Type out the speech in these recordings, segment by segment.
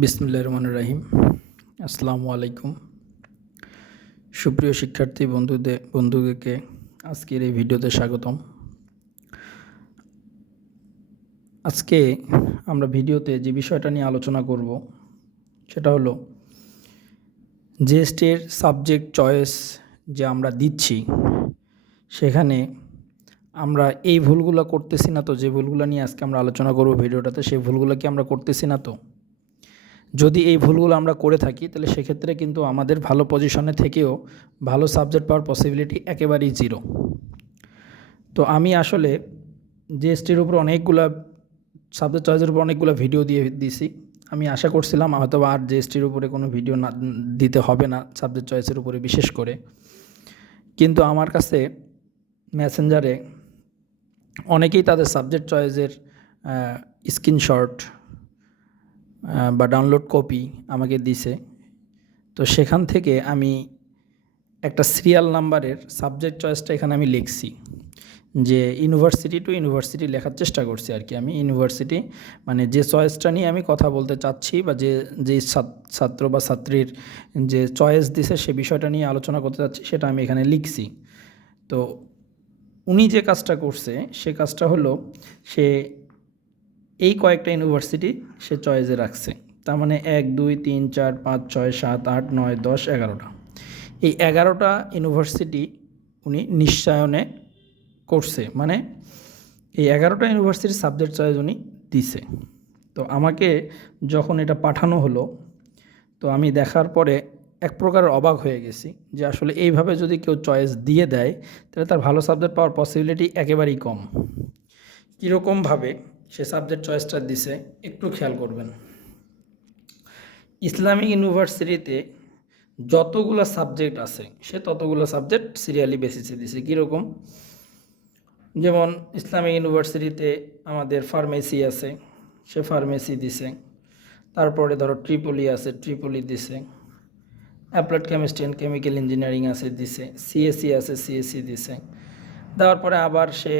বিসমুল্লাহ রহমান রাহিম আসসালামু আলাইকুম। সুপ্রিয় শিক্ষার্থী বন্ধুদের বন্ধুদেরকে আজকের এই ভিডিওতে স্বাগতম। আজকে আমরা ভিডিওতে যে বিষয়টা নিয়ে আলোচনা করব, সেটা হলো জিএসটির সাবজেক্ট চয়েস যে আমরা দিচ্ছি, সেখানে আমরা এই ভুলগুলো করতেছি না তো, যে ভুলগুলো নিয়ে আজকে আমরা আলোচনা করব ভিডিওটাতে, সেই ভুলগুলো কি আমরা করতেছি না তো? যদি এই ভুলগুলো আমরা করে থাকি, তাহলে সেক্ষেত্রে কিন্তু আমাদের ভালো পজিশনে থেকেও ভালো সাবজেক্ট পাওয়ার পসিবিলিটি একেবারেই জিরো তো আমি আসলে জিএসটির উপর অনেকগুলা সাবজেক্ট চয়েসের উপর অনেকগুলো ভিডিও দিয়ে দিছি। আমি আশা করছিলাম হয়তো আর জিএসটির উপরে কোনো ভিডিও না দিতে হবে না সাবজেক্ট চয়েসের উপরে বিশেষ করে। কিন্তু আমার কাছে মেসেঞ্জারে অনেকেই তাদের সাবজেক্ট চয়েসের স্ক্রিনশট বা ডাউনলোড কপি আমাকে দিছে। তো সেখান থেকে আমি একটা সিরিয়াল নাম্বারের সাবজেক্ট চয়েসটা এখানে আমি লিখছি, যে ইউনিভার্সিটি টু ইউনিভার্সিটি লেখার চেষ্টা করছি আর কি। আমি ইউনিভার্সিটি মানে যে চয়েসটা নিয়ে আমি কথা বলতে চাচ্ছি বা যে যে ছাত্র বা ছাত্রীর যে চয়েস দিছে সে বিষয়টা নিয়ে আলোচনা করতে চাচ্ছি সেটা আমি এখানে লিখছি। তো উনি যে কাজটা করছে সে কাজটা হলো সে এই কয়েকটা ইউনিভার্সিটি সে চয়েসে রাখছে। তার মানে এক, দুই, তিন, চার, পাঁচ, ছয়, সাত, আট, নয়, দশ, এগারোটা। এই এগারোটা ইউনিভার্সিটি উনি নিশ্চয়নে করছে। মানে এই এগারোটা ইউনিভার্সিটির সাবজেক্ট চয়েস উনি দিছে। তো আমাকে যখন এটা পাঠানো হলো, তো আমি দেখার পরে এক প্রকার অবাক হয়ে গেছি যে আসলে এইভাবে যদি কেউ চয়েস দিয়ে দেয়, তাহলে তার ভালো সাবজেক্ট পাওয়ার পসিবিলিটি একেবারেই কম। কীরকমভাবে সে সাবজেক্ট চয়েসটা দিছে, একটু খেয়াল করবেন। ইসলামিক ইউনিভার্সিটিতে যতগুলো সাবজেক্ট আছে, সে ততগুলো সাবজেক্ট সিরিয়ালি বেসিসে দিছে। কীরকম? যেমন ইসলামিক ইউনিভার্সিটিতে আমাদের ফার্মেসি আছে, সে ফার্মেসি দিছে। তারপরে ধরো ট্রিপলি আছে ট্রিপলি দিছে। Applied chemistry and chemical engineering আছে, দিছে। সিএসসি আছে সিএসসি দিছে। দেওয়ার পরে আবার সে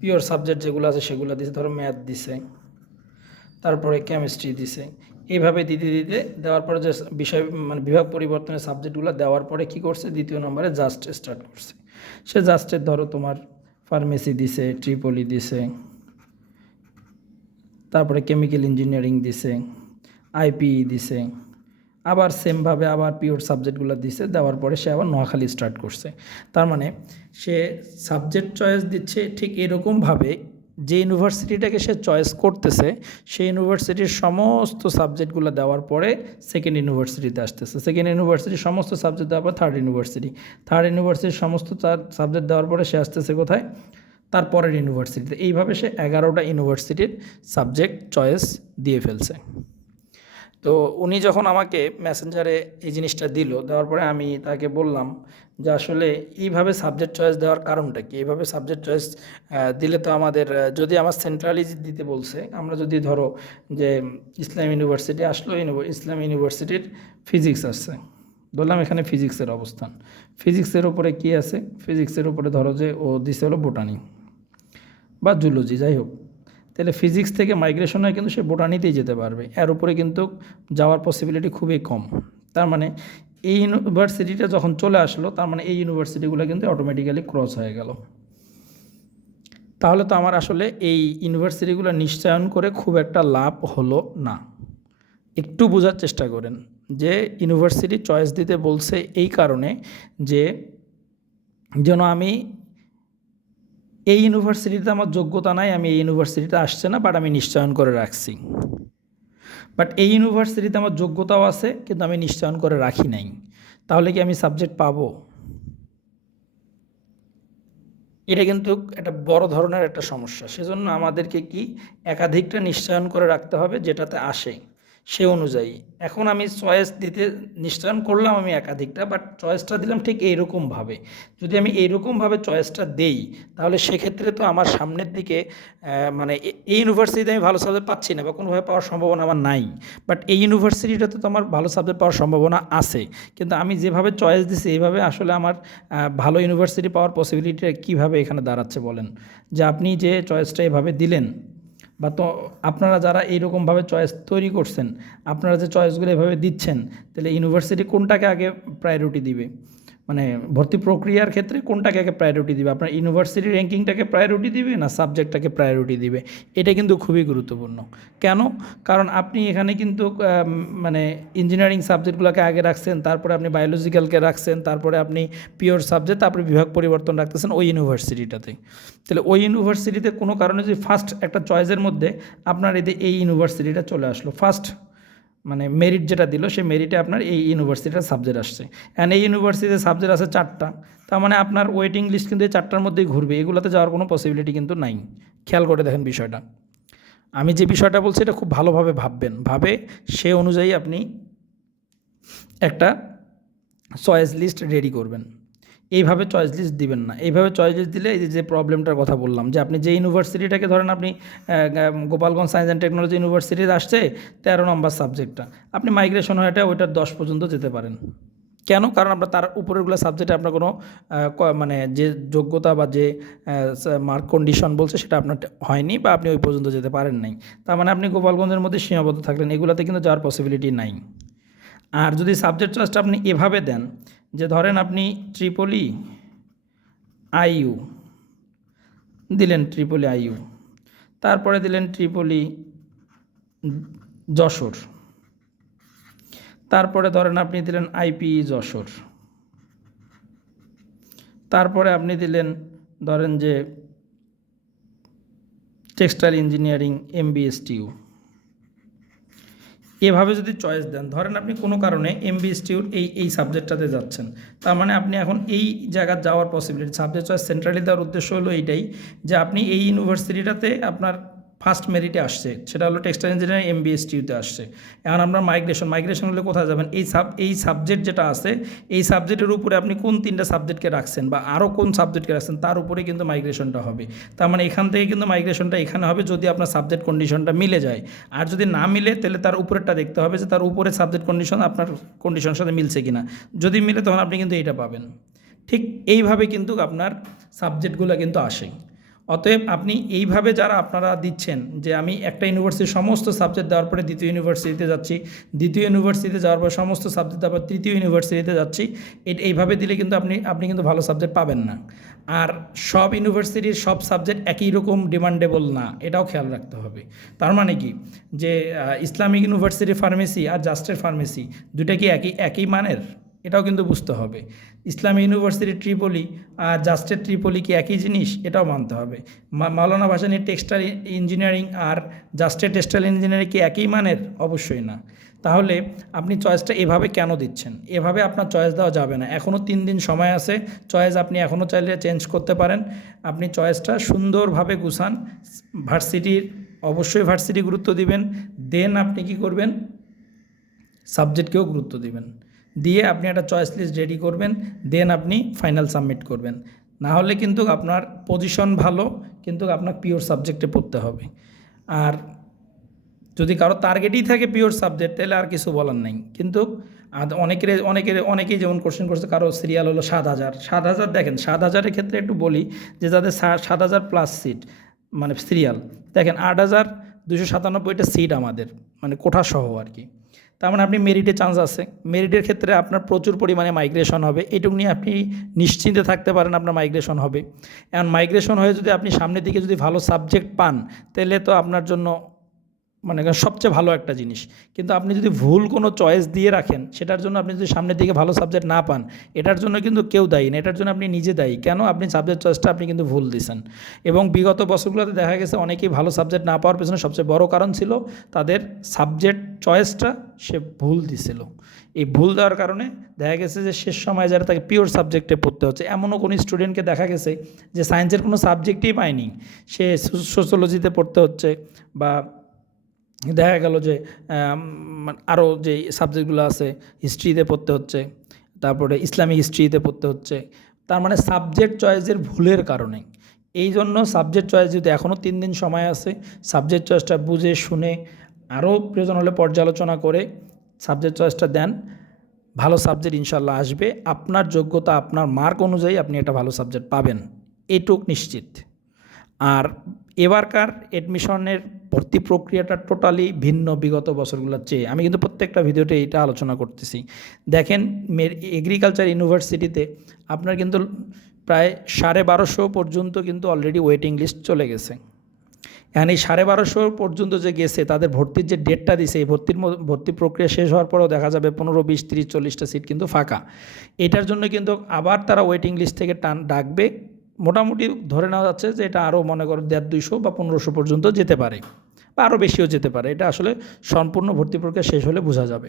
পিওর সাবজেক্ট যেগুলো আছে সেগুলো দিছে, ধরো ম্যাথ দিছে, তারপরে কেমিস্ট্রি দিছে। এইভাবে দিতে দিতে দেওয়ার পরে যে বিষয় মানে বিভাগ পরিবর্তনের সাবজেক্টগুলো দেওয়ার পরে কি করছে? দ্বিতীয় নম্বরে জাস্ট স্টার্ট করছে। সে জাস্টের ধরো তোমার ফার্মেসি দিছে ট্রিপলি দিছে, তারপরে কেমিক্যাল ইঞ্জিনিয়ারিং দিছে আইপিই দিছে আবার সেমভাবে আবার পিওর সাবজেক্টগুলো দিছে, দেওয়ার পরে সে আবার নোয়াখালী স্টার্ট করছে। তার মানে সে সাবজেক্ট চয়েস দিচ্ছে ঠিক এরকমভাবে, যে ইউনিভার্সিটিটাকে সে চয়েস করতেছে, সেই ইউনিভার্সিটির সমস্ত সাবজেক্টগুলো দেওয়ার পরে সেকেন্ড ইউনিভার্সিটিতে আসতেছে। সেকেন্ড ইউনিভার্সিটির সমস্ত সাবজেক্ট দেওয়ার পর থার্ড ইউনিভার্সিটি থার্ড ইউনিভার্সিটির সমস্ত সাবজেক্ট দেওয়ার পরে সে আসতেছে কোথায়? তারপরের ইউনিভার্সিটিতে এইভাবে সে এগারোটা ইউনিভার্সিটির সাবজেক্ট চয়েস দিয়ে ফেলছে। তো উনি যখন আমাকে মেসেঞ্জারে এই জিনিসটা দিল, দেওয়ার পরে আমি তাকে বললাম যে আসলে এইভাবে সাবজেক্ট চয়েস দেওয়ার কারণটা কি? এইভাবে সাবজেক্ট চয়েস দিলে তো আমাদের যদি আমার সেন্ট্রালি দিতে বলছে, আমরা যদি ধরো যে ইসলাম ইউনিভার্সিটি আসলো ইসলাম ইউনিভার্সিটির ফিজিক্স আসছে। ধরলাম এখানে ফিজিক্সের অবস্থান। ফিজিক্সের উপরে কি আছে? ফিজিক্সের উপরে ধরো যে ও দিছে হলো বোটানি বা জুলজি যাই হোক। তাহলে ফিজিক্স থেকে মাইগ্রেশন হয় কিন্তু সে বোটানিতেই যেতে পারবে। এর উপরে কিন্তু যাওয়ার পসিবিলিটি খুবই কম। তার মানে এই ইউনিভার্সিটিটা যখন চলে আসলো, তার মানে এই ইউনিভার্সিটিগুলো কিন্তু অটোমেটিক্যালি ক্রস হয়ে গেল। তাহলে তো আমার আসলে এই ইউনিভার্সিটিগুলো নিশ্চয়ন করে খুব একটা লাভ হলো না। একটু বোঝার চেষ্টা করেন যে ইউনিভার্সিটি চয়েস দিতে বলছে এই কারণে যে যেন আমি এই ইউনিভার্সিটিতে আমার যোগ্যতা নাই, আমি এই ইউনিভার্সিটিতে আসছে না বাট আমি নিশ্চয়ন করে রাখছি। বাট এই ইউনিভার্সিটিতে আমার যোগ্যতাও আছে, কিন্তু আমি নিশ্চয়ন করে রাখি নাই। তাহলে কি আমি সাবজেক্ট পাবো? এটা কিন্তু একটা বড় ধরনের একটা সমস্যা। সেজন্য আমাদেরকে কি একাধিকটা নিশ্চয়ন করে রাখতে হবে, যেটাতে আসে। সে অনুযায়ী। এখন আমি চয়েস দিতে নিশ্চয়ন করলাম আমি একাধিকটা বাট চয়েসটা দিলাম ঠিক এইরকমভাবে যদি আমি এইরকমভাবে চয়েসটা দেই, তাহলে সেক্ষেত্রে তো আমার সামনের দিকে মানে এই ইউনিভার্সিটিতে আমি ভালো সাবজেক্ট পাচ্ছি না বা কোনোভাবে পাওয়ার সম্ভাবনা আমার নাই। বাট এই ইউনিভার্সিটিটাতে তো আমার ভালো সাবজেক্ট পাওয়ার সম্ভাবনা আছে। কিন্তু আমি যেভাবে চয়েস দিছি, এইভাবে আসলে আমার ভালো ইউনিভার্সিটি পাওয়ার পসিবিলিটিটা কীভাবে এখানে দাঁড়াচ্ছে বলেন? যে আপনি যে চয়েসটা এভাবে দিলেন বা তো আপনারা যারা এইরকমভাবে চয়েস তৈরি করছেন, আপনারা যে চয়েসগুলো এভাবে দিচ্ছেন, তাহলে ইউনিভার্সিটি কোনটাকে আগে প্রায়োরিটি দিবে? মানে ভর্তি প্রক্রিয়ার ক্ষেত্রে কোনটাকে আগে প্রায়োরিটি দিবে? আপনার ইউনিভার্সিটি র্যাঙ্কিংটাকে প্রায়োরিটি দিবে না সাবজেক্টটাকে প্রায়োরিটি দিবে? এটা কিন্তু খুবই গুরুত্বপূর্ণ। কেন? কারণ আপনি এখানে কিন্তু মানে ইঞ্জিনিয়ারিং সাবজেক্টগুলোকে আগে রাখছেন, তারপরে আপনি বায়োলজিক্যালকে রাখছেন, তারপরে আপনি পিওর সাবজেক্ট তারপরে বিভাগ পরিবর্তন রাখতেছেন ওই ইউনিভার্সিটিটাতে তাহলে ওই ইউনিভার্সিটিতে কোনো কারণে যদি ফার্স্ট একটা চয়েসের মধ্যে আপনার এতে এই ইউনিভার্সিটিটা চলে আসলো। ফার্স্ট মানে মেরিট যেটা দিল, সেই মেরিটে আপনার এই ইউনিভার্সিটির সাবজেক্ট আসছে। অ্যান্ড এই ইউনিভার্সিটিতে সাবজেক্ট আছে চারটা। তার মানে আপনার ওয়েটিং লিস্ট কিন্তু এই চারটার মধ্যেই ঘুরবে। এগুলোতে যাওয়ার কোনো পসিবিলিটি কিন্তু নাই। খেয়াল করে দেখেন বিষয়টা। আমি যে বিষয়টা বলছি, এটা খুব ভালোভাবে ভাববেন। ভাবে সে অনুযায়ী আপনি একটা চয়েস লিস্ট রেডি করবেন। এইভাবে চয়েস লিস্ট দিবেন না। এইভাবে চয়েস লিস্ট দিলে এই যে- প্রবলেমটার কথা বললাম, যে আপনি যে ইউনিভার্সিটিটাকে ধরেন আপনি গোপালগঞ্জ সায়েন্স অ্যান্ড টেকনোলজি ইউনিভার্সিটিতে আসছে, তেরো নম্বর সাবজেক্টটা আপনি মাইগ্রেশন হয়েটা ওইটার দশ পর্যন্ত যেতে পারেন। কেন? কারণ আপনার তার উপরেরগুলো সাবজেক্টে আপনার কোনো মানে যে যোগ্যতা বা যে মার্ক কন্ডিশন বলছে সেটা আপনার হয়নি বা আপনি ওই পর্যন্ত যেতে পারেন নাই। তার মানে আপনি গোপালগঞ্জের মধ্যে সীমাবদ্ধ থাকলেন, এগুলোতে কিন্তু যাওয়ার পসিবিলিটি নাই। আর যদি সাবজেক্ট চয়েসটা আপনি এভাবে দেন যে ধরেন আপনি ট্রিপলি আইইউ, দিলেন ট্রিপলি আইইউ, তারপরে দিলেন ট্রিপলি যশোর, তারপরে ধরেন আপনি দিলেন আইপি যশোর, তারপরে আপনি দিলেন ধরেন যে টেক্সটাইল ইঞ্জিনিয়ারিং এমবিএসটিউ এভাবে যদি চয়েস দেন, ধরেন আপনি কোনো কারণে এমবিএসটিউর এই এই সাবজেক্টটাতে যাচ্ছেন, তার মানে আপনি এখন এই জায়গায় যাওয়ার পসিবিলিটি সাবজেক্ট চয়েস সেন্ট্রালি দেওয়ার উদ্দেশ্য হলো এইটাই যে আপনি এই ইউনিভার্সিটিটাতে আপনার ফার্স্ট মেরিটে আসছে, সেটা হলো টেক্সটাইল ইঞ্জিনিয়ারিং এমবিএসটিউতে আসছে। এখন আপনার মাইগ্রেশন মাইগ্রেশন হলে কোথায় যাবেন? এই সাব, এই সাবজেক্ট যেটা আছে, এই সাবজেক্টের উপরে আপনি কোন তিনটা সাবজেক্টকে রাখছেন বা আরও কোন সাবজেক্টকে রাখছেন, তার উপরে কিন্তু মাইগ্রেশনটা হবে। তার মানে এখান থেকে কিন্তু মাইগ্রেশনটা এখানে হবে যদি আপনার সাবজেক্ট কন্ডিশনটা মিলে যায়। আর যদি না মিলে, তাহলে তার উপরেরটা দেখতে হবে যে তার উপরে সাবজেক্ট কন্ডিশন আপনার কন্ডিশনের সাথে মিলছে কিনা। যদি মিলে, তখন আপনি কিন্তু এইটা পাবেন। ঠিক এইভাবে কিন্তু আপনার সাবজেক্টগুলো কিন্তু আসে অতএব আপনি এইভাবে যারা আপনারা দিচ্ছেন যে আমি একটা ইউনিভার্সিটির সমস্ত সাবজেক্ট দেওয়ার পরে দ্বিতীয় ইউনিভার্সিটিতে যাচ্ছি, দ্বিতীয় ইউনিভার্সিটিতে যাওয়ার পরে সমস্ত সাবজেক্ট দেওয়ার পর তৃতীয় ইউনিভার্সিটিতে যাচ্ছি এইভাবে দিলে কিন্তু আপনি আপনি কিন্তু ভালো সাবজেক্ট পাবেন না। আর সব ইউনিভার্সিটির সব সাবজেক্ট একই রকম ডিমান্ডেবল না, এটাও খেয়াল রাখতে হবে। তার মানে কি? যে ইসলামিক ইউনিভার্সিটি ফার্মেসি আর জাস্টের ফার্মেসি দুটা কি একই একই মানের? এটাও কিন্তু বুঝতে হবে। ইসলামী ইউনিভার্সিটি ট্রিপলি আর জাস্টের ট্রিপলি কি একই জিনিস? এটাও মানতে হবে। মাওলানা ভাসানির টেক্সটাইল ইঞ্জিনিয়ারিং আর জাস্টের টেক্সটাইল ইঞ্জিনিয়ারিং কি একই মানের? অবশ্যই না। তাহলে আপনি চয়েসটা এভাবে কেন দিচ্ছেন? এভাবে আপনার চয়েস দেওয়া যাবে না। এখনও তিন দিন সময় আছে। চয়েস আপনি এখনও চাইলে চেঞ্জ করতে পারেন। আপনি চয়েসটা সুন্দরভাবে গুছান। ভার্সিটির, অবশ্যই ভার্সিটি গুরুত্ব দিবেন। দেন আপনি কি করবেন? সাবজেক্টকেও গুরুত্ব দিবেন। দিয়ে আপনি একটা চয়েস লিস্ট রেডি করবেন দেন আপনি ফাইনাল সাবমিট করবেন। না হলে কিন্তু আপনার পজিশন ভালো, কিন্তু আপনার পিওর সাবজেক্টে পড়তে হবে। আর যদি কারও টার্গেটই থাকে পিওর সাবজেক্ট তাহলে আর কিছু বলার নেই। কিন্তু অনেকের অনেকের, অনেকেই যেমন কোশ্চেন করছে, কারও সিরিয়াল হলো সাত হাজার। সাত হাজার দেখেন, সাত হাজারের ক্ষেত্রে একটু বলি যে যাদের সাত হাজার প্লাস সিট মানে সিরিয়াল দেখেন আট হাজার দুশো সাতানব্বইটা সিট আমাদের মানে কোঠাসহ আর কি। তার মানে আপনি মেরিটে চান্স আছে। মেরিটের ক্ষেত্রে আপনার প্রচুর পরিমাণে মাইগ্রেশন হবে। এটুকু নিয়ে আপনি নিশ্চিন্তে থাকতে পারেন আপনার মাইগ্রেশন হবে। এখন মাইগ্রেশন হয়ে যদি আপনি সামনের দিকে যদি ভালো সাবজেক্ট পান, তাহলে তো আপনার জন্য মানে সবচেয়ে ভালো একটা জিনিস। কিন্তু আপনি যদি ভুল কোনো চয়েস দিয়ে রাখেন, সেটার জন্য আপনি যদি সামনের দিকে ভালো সাবজেক্ট না পান, এটার জন্য কিন্তু কেউ দায়ী না, এটার জন্য আপনি নিজে দায়ী। কেন? আপনি সাবজেক্ট চয়েসটা আপনি কিন্তু ভুল দিয়েছেন এবং বিগত বছরগুলোতে দেখা গেছে অনেকেই ভালো সাবজেক্ট না পাওয়ার পেছনে সবচেয়ে বড় কারণ ছিল তাদের সাবজেক্ট চয়েসটা সে ভুল দিছিল। এই ভুল দেওয়ার কারণে দেখা গেছে যে শেষ সময় যারা তাকে পিওর সাবজেক্টে পড়তে হচ্ছে, এমনও কোনো স্টুডেন্টকে দেখা গেছে যে সায়েন্সের কোনো সাবজেক্টই পায়নি। সে সোশ্যোলজিতে পড়তে হচ্ছে বা দেখা গেল যে আরও যে সাবজেক্টগুলো আছে হিস্ট্রিতে পড়তে হচ্ছে, তারপরে ইসলামিক হিস্ট্রিতে পড়তে হচ্ছে, তার মানে সাবজেক্ট চয়েসের ভুলের কারণে। এই জন্য সাবজেক্ট চয়েস যদি এখনও তিন দিন সময় আছে সাবজেক্ট চয়েসটা বুঝে, শুনে আরও প্রয়োজন হলে পর্যালোচনা করে সাবজেক্ট চয়েসটা দেন, ভালো সাবজেক্ট ইনশাল্লাহ আসবে, আপনার যোগ্যতা, আপনার মার্ক অনুযায়ী আপনি একটা ভালো সাবজেক্ট পাবেন, এটুক নিশ্চিত। আর এবারকার অ্যাডমিশনের ভর্তি প্রক্রিয়াটা টোটালি ভিন্ন বিগত বছরগুলোর চেয়ে। আমি কিন্তু প্রত্যেকটা ভিডিওতে এটা আলোচনা করতেছি। দেখেন এগ্রিকালচার ইউনিভার্সিটিতে আপনার কিন্তু প্রায় সাড়ে বারোশো পর্যন্ত কিন্তু অলরেডি ওয়েটিং লিস্ট চলে গেছে। এখন এই সাড়ে বারোশো পর্যন্ত যে গেছে, তাদের ভর্তির যে ডেটটা দিছে, এই ভর্তির ভর্তি প্রক্রিয়া শেষ হওয়ার পরেও দেখা যাবে পনেরো, বিশ, তিরিশ, চল্লিশটা সিট কিন্তু ফাঁকা। এটার জন্য কিন্তু আবার তারা ওয়েটিং লিস্ট থেকে টান ডাকবে। মোটামুটি ধরে নেওয়া যাচ্ছে যে এটা আরও মনে করো দেড় দুইশো বা পনেরোশো পর্যন্ত যেতে পারে বা আরও বেশিও যেতে পারে। এটা আসলে সম্পূর্ণ ভর্তি প্রক্রিয়া শেষ হলে বোঝা যাবে।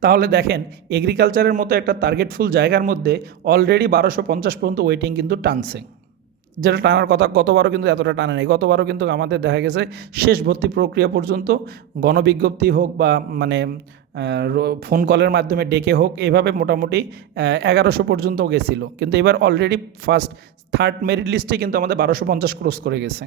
তাহলে দেখেন এগ্রিকালচারের মতো একটা টার্গেটফুল জায়গার মধ্যে অলরেডি বারোশো পঞ্চাশ পর্যন্ত ওয়েটিং কিন্তু টানছে। যেটা টানার কথা গতবারও কিন্তু এতটা টানে নেই। গতবারও কিন্তু আমাদের দেখা গেছে শেষ ভর্তি প্রক্রিয়া পর্যন্ত গণবিজ্ঞপ্তি হোক বা মানে ফোন কলের মাধ্যমে ডেকে হোক, এভাবে মোটামুটি এগারোশো পর্যন্ত গেছিল। কিন্তু এবার অলরেডি ফার্স্ট থার্ড মেরিট লিস্টে কিন্তু আমাদের বারোশো পঞ্চাশ ক্রস করে গেছে।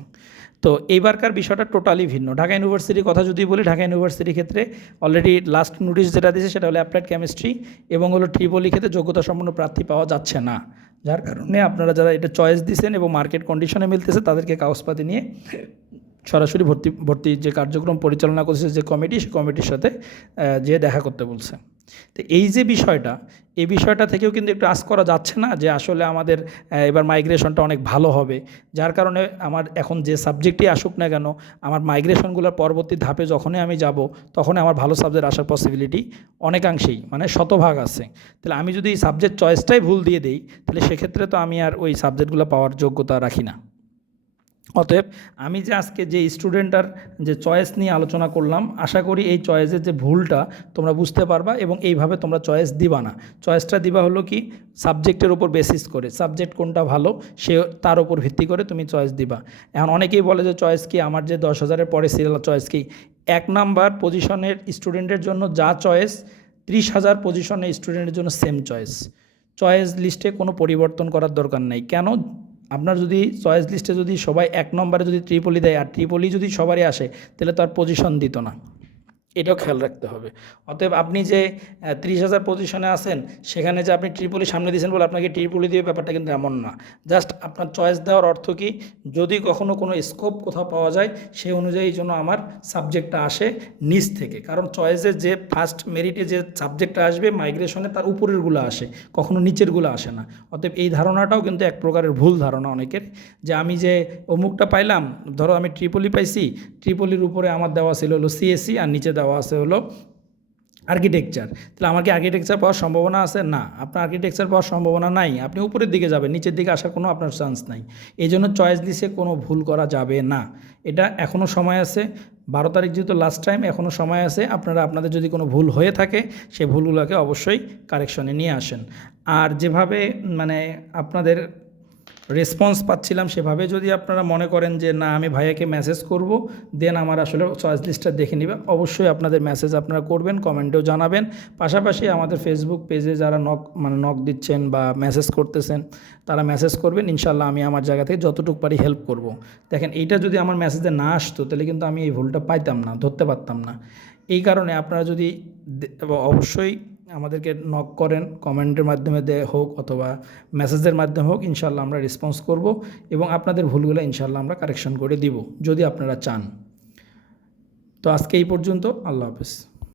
তো এইবারকার বিষয়টা টোটালি ভিন্ন। ঢাকা ইউনিভার্সিটির কথা যদি বলি, ঢাকা ইউনিভার্সিটির ক্ষেত্রে অলরেডি লাস্ট নোটিশ যেটা দিয়েছে, সেটা হলো অ্যাপ্লাইড কেমিস্ট্রি এবং হলো ট্রিপলি ক্ষেত্রে যোগ্যতা সম্পন্ন প্রার্থী পাওয়া যাচ্ছে না। যার কারণে আপনারা যারা এটা চয়েস দিচ্ছেন এবং মার্কেট কন্ডিশনে মিলতেছে, তাদেরকে কাগজপাতি নিয়ে সরাসরি ভর্তি ভর্তি যে কার্যক্রম পরিচালনা করছে যে কমিটি, সে কমিটির সাথে যে দেখা করতে বলছে। তো এই যে বিষয়টা, এই বিষয়টা থেকেও কিন্তু একটু আশ করা যাচ্ছে না যে আসলে আমাদের এবার মাইগ্রেশনটা অনেক ভালো হবে। যার কারণে আমার এখন যে সাবজেক্টই আসুক না কেন, আমার মাইগ্রেশনগুলোর পরবর্তী ধাপে যখনই আমি যাব, তখনই আমার ভালো সাবজেক্ট আসার পসিবিলিটি অনেকাংশেই মানে শতভাগ আছে। তাহলে আমি যদি সাবজেক্ট চয়েসটাই ভুল দিয়ে দিই, তাহলে সেক্ষেত্রে তো আমি আর ওই সাবজেক্টগুলো পাওয়ার যোগ্যতা রাখি না। অতএব আমি যে আজকে যে স্টুডেন্টার যে চয়েস নিয়ে আলোচনা করলাম, আশা করি এই চয়েসের যে ভুলটা তোমরা বুঝতে পারবা এবং এইভাবে তোমরা চয়েস দিবা না। চয়েসটা দিবা হলো কি সাবজেক্টের উপর বেসিস করে সাবজেক্ট কোনটা ভালো সে তার উপর ভিত্তি করে তুমি চয়েস দিবা। এখন অনেকেই বলে যে চয়েস কি আমার যে দশ হাজারের পরে সিরিয়াল চয়েস কি? এক নাম্বার পজিশনের স্টুডেন্টের জন্য যা চয়েস ত্রিশ হাজার পজিশনের স্টুডেন্টের জন্য সেম চয়েস চয়েস লিস্টে কোনো পরিবর্তন করার দরকার নেই। কেন? আপনার যদি চয়েস লিস্টে যদি সবাই এক নম্বরে যদি ত্রিপলি দেয় আর ত্রিপলি যদি সবারই আসে, তাহলে তার পজিশন দিত না। এটাও খেয়াল রাখতে হবে। অতএব আপনি যে ত্রিশ হাজার পজিশনে আছেন, সেখানে যে আপনি ট্রিপলি সামনে দিয়েছেন বলে আপনাকে ট্রিপলি দিয়ে ব্যাপারটা কিন্তু এমন না। জাস্ট আপনার চয়েস দেওয়ার অর্থ কি, যদি কখনো কোনো স্কোপ কোথাও পাওয়া যায় সেই অনুযায়ী যেন আমার সাবজেক্টটা আসে নিচ থেকে। কারণ চয়েসের যে ফার্স্ট মেরিটে যে সাবজেক্টটা আসবে মাইগ্রেশনে তার উপরেরগুলো আসে, কখনো নিচেরগুলো আসে না। অতএব এই ধারণাটাও কিন্তু এক প্রকারের ভুল ধারণা অনেকের, যে আমি যে অমুকটা পাইলাম, ধরো আমি ট্রিপলি পাইছি ট্রিপলির উপরে আমার দেওয়া ছিল হলো সিএসসি আর নিচে দেওয়া আছে হলো আর্কিটেকচার তাহলে আমার কি আর্কিটেকচার পাওয়ার সম্ভাবনা আছে? না, আপনার আর্কিটেকচার পাওয়ার সম্ভাবনা নাই। আপনি উপরের দিকে যাবেন, নিচের দিকে আসার কোনো আপনার চান্স নাই। এই জন্য চয়েস লিস্টে কোনো ভুল করা যাবে না। এটা এখনও সময় আছে। বারো তারিখ যেহেতু লাস্ট টাইম এখনও সময় আছে। আপনারা, আপনাদের যদি কোনো ভুল হয়ে থাকে সেই ভুলগুলোকে অবশ্যই কারেকশনে নিয়ে আসেন। আর যেভাবে মানে আপনাদের রেসপন্স পাচ্ছিলাম সেভাবে। যদি আপনারা মনে করেন যে, না, আমি ভাইয়াকে মেসেজ করব দেন আমার আসলে চয়েস লিস্টটা দেখে নিবে। অবশ্যই আপনাদের মেসেজ আপনারা করবেন, কমেন্টেও জানাবেন। পাশাপাশি আমাদের ফেসবুক পেজে যারা নক মানে নক দিচ্ছেন বা মেসেজ করতেছেন, তারা মেসেজ করবেন, ইনশাল্লাহ আমি আমার জায়গা থেকে যতটুকু পারি হেল্প করব। দেখেন, এইটা যদি আমার মেসেজে না আসতো, তাহলে কিন্তু আমি এই ভুলটা পাইতাম না, ধরতে পারতাম না। এই কারণে আপনারা যদি অবশ্যই আমাদেরকে নক করেন কমেন্টের মাধ্যমে দে হোক অথবা মেসেজের মাধ্যমে হোক ইনশাল্লাহ আমরা রেসপন্স করব এবং আপনাদের ভুলগুলো ইনশাল্লাহ আমরা কারেকশন করে দিব, যদি আপনারা চান। তো আজকে এই পর্যন্ত, আল্লাহ হাফেজ।